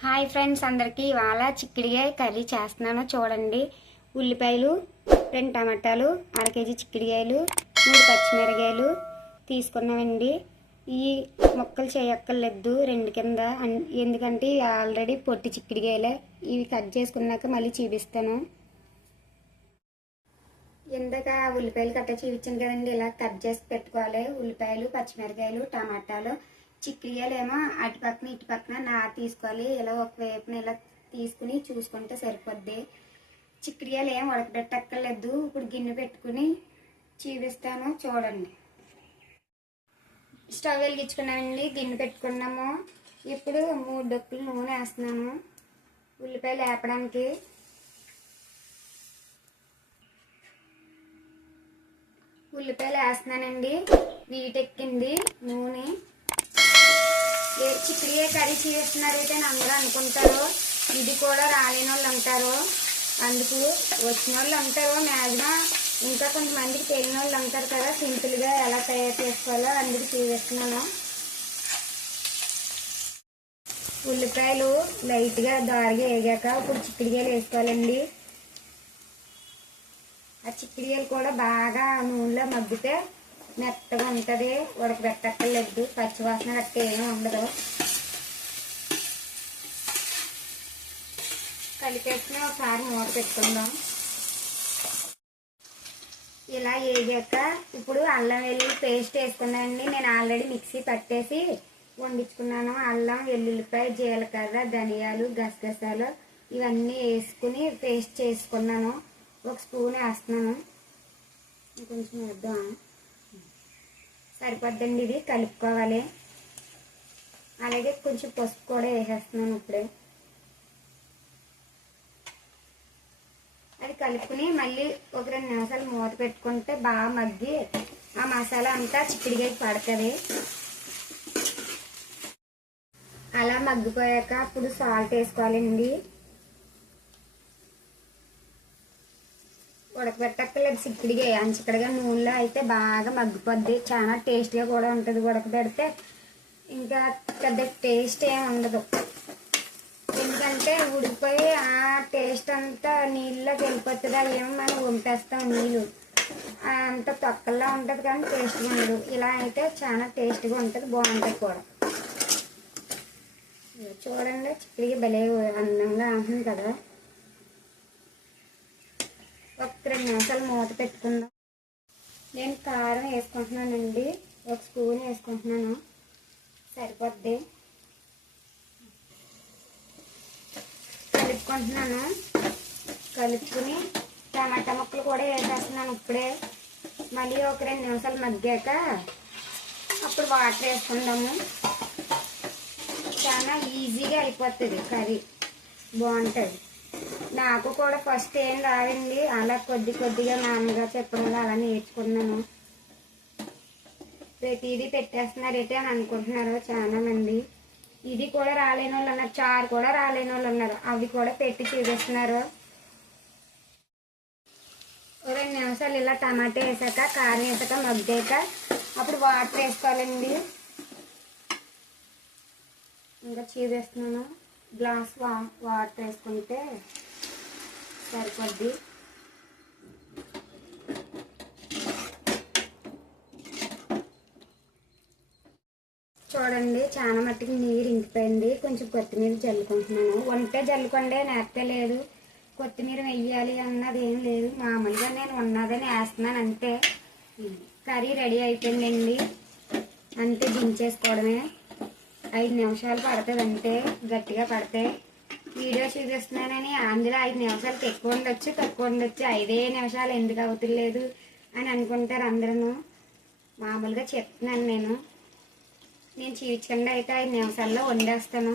Hi friends అందరికీ. ఇవాళ చిక్కిడికాయ curry చేస్తున్నాను. చూడండి. ఉల్లిపాయలు రెండు టమాటాలు అర కేజీ చిక్కిడికాయలు మూడు పచ్చిమిరకాయలు తీసుకున్నామండి ఈ మొక్కలు చేయక్కర్లేదు రెండు కింద. ఎందుకంటే ఇవి ఆల్రెడీ పొట్టి చిక్కిడికాయలే ఇవి కట్ చేసుకున్నాక మళ్ళీ చూపిస్తాను. ఇందాక ఉల్లిపాయలు కట్ట చూపించాను కదండి. ఇలా కట్ చేసి పెట్టుకోవాలి. ఉల్లిపాయలు పచ్చిమిరకాయలు టమాటాలు చిక్కిలియలేమో ఏమో అటు పక్కన ఇటు పక్కన నా తీసుకోవాలి. ఇలా ఒకవైపున ఇలా తీసుకుని చూసుకుంటే సరిపోద్ది. చిక్కుడుకాయలు ఏం ఉడకబెట్టక్కర్లేదు. ఇప్పుడు గిన్నె పెట్టుకుని చూపిస్తాను చూడండి. స్టవ్ వెలిగించుకున్నామండి గిన్నె పెట్టుకున్నాము. ఇప్పుడు మూడు డొక్కులు నూనె వేస్తున్నాను. ఉల్లిపాయలు వేపడానికి. ఉల్లిపాయలు వేస్తున్నానండి. వీటెక్కింది నూనె. ఏ చిక్కుడియే కర్రీ చేస్తున్నారైతే అని అందరూ అనుకుంటారు ఇది కూడా రాలేని వాళ్ళు అంటారు అందుకు వచ్చిన వాళ్ళు అంటారు మ్యాక్సిమం ఇంకా కొంతమందికి తెలియని వాళ్ళు అంటారు కదా సింపుల్గా ఎలా తయారు చేసుకోవాలో అందుకు చూపిస్తున్నాను. ఉల్లిపాయలు లైట్గా దారిగా వేగాక ఇప్పుడు చిక్కుడుకాయలు వేసుకోవాలండి. ఆ చిక్కుడుకాయలు కూడా బాగా నూనెలో మగ్గితే మెత్తగా ఉంటుంది ఉడకబెట్టక్కర్లేదు. పచ్చివాసన గట్ట ఏమీ ఉండదు. కలిపేసుకుని ఒకసారి మూత పెట్టుకుందాం. ఇలా వేసాక ఇప్పుడు అల్లం వెల్లుల్లి పేస్ట్ వేసుకున్నానండి. నేను ఆల్రెడీ మిక్సీ పట్టేసి వండించుకున్నాను. అల్లం వెల్లుల్లిపాయ జీలకర్ర ధనియాలు గసగసాలు ఇవన్నీ వేసుకుని పేస్ట్ చేసుకున్నాను. ఒక స్పూన్ వేస్తున్నాను. కొంచెం వేద్దాం. సరిపోద్దండి ఇది కలుపుకోవాలి. అలాగే కొంచెం పసుపు కూడా వేసేస్తున్నాను ఇప్పుడే. అది కలుపుకుని మళ్ళీ ఒక రెండు నిమిషాలు మూత పెట్టుకుంటే బాగా మగ్గి ఆ మసాలా అంతా చిక్కుడిగా పడుతుంది. అలా మగ్గిపోయాక అప్పుడు సాల్ట్ వేసుకోవాలండి. ఉడకబెట్టక్కర్లేదు చిక్కుడిగా అంచక్కడిగా నూనెలో అయితే బాగా మగ్గిపోద్ది. చాలా టేస్ట్గా కూడా ఉంటుంది ఉడకబెడితే. ఇంకా పెద్ద టేస్ట్ ఏమి ఉండదు. ఎందుకంటే ఉడికిపోయి ఆ టేస్ట్ అంతా నీళ్ళలోకి వెళ్ళిపోతుంది. అది ఏమో మనం వంపేస్తాం నీళ్ళు. అంత తొక్కల్లో ఉంటుంది కానీ టేస్ట్గా ఉండదు. ఇలా అయితే చాలా టేస్ట్గా ఉంటుంది. బాగుంటుంది కూడా. చూడండి చిక్కడికి భలే అందంగా ఉంటుంది కదా ఒక రెండు నిమిషాలు మూత పెట్టుకుందాం. నేను కారం వేసుకుంటున్నానండి. ఒక స్పూన్ వేసుకుంటున్నాను. సరిపోద్ది. కలుపుకుంటున్నాను. కలుపుకుని టమాటా ముక్కలు కూడా వేసేస్తున్నాను ఇప్పుడే. మళ్ళీ ఒక రెండు నిమిషాలు మగ్గాక అప్పుడు వాటర్ వేసుకుందాము. చాలా ఈజీగా అయిపోతుంది కర్రీ. బాగుంటుంది. నాకు కూడా ఫస్ట్ ఏం రాదండి. అలా కొద్ది కొద్దిగా నాన్నగారు చెప్పడంలో అలా నేర్చుకున్నాను. ప్రతిదీ పెట్టేస్తున్నారైతే అని అనుకుంటున్నారు చాలా మంది ఇది కూడా రాలేని వాళ్ళు ఉన్నారు. చారు కూడా రాలేని వాళ్ళు ఉన్నారు. అవి కూడా పెట్టి చూపిస్తున్నారు రెండు నిమిషాలు ఇలా టమాటా వేసాక కారం వేసాక మగ్గాక అప్పుడు వాటర్ వేసుకోవాలండి. ఇంకా చూపిస్తున్నాను గ్లాస్ వా వాటర్ వేసుకుంటే సరిపోద్ది. చూడండి చాలా మట్టుకు నీరు ఇంకిపోయింది. కొంచెం కొత్తిమీర జల్లుకుంటున్నాను. వంటే జల్లుకోండి నేస్తే లేదు. కొత్తిమీర వెయ్యాలి అన్నది ఏం లేదు. మామూలుగా నేను ఉన్నదని వేస్తున్నాను అంతే. కర్రీ రెడీ అయిపోయిందండి. అంతే దించేసుకోవడమే. ఐదు నిమిషాలు పడుతుందంటే అంతే గట్టిగా పడితే వీడియో చూపిస్తున్నానని అందులో ఐదు నిమిషాలకి ఎక్కువ ఉండొచ్చు తక్కువ ఉండొచ్చు ఐదే నిమిషాలు ఎందుకు అవుతులేదు అని అనుకుంటారు అందరూ. మామూలుగా చెప్తున్నాను నేను. నేను చూపించకుండా అయితే ఐదు నిమిషాల్లో వండేస్తాను.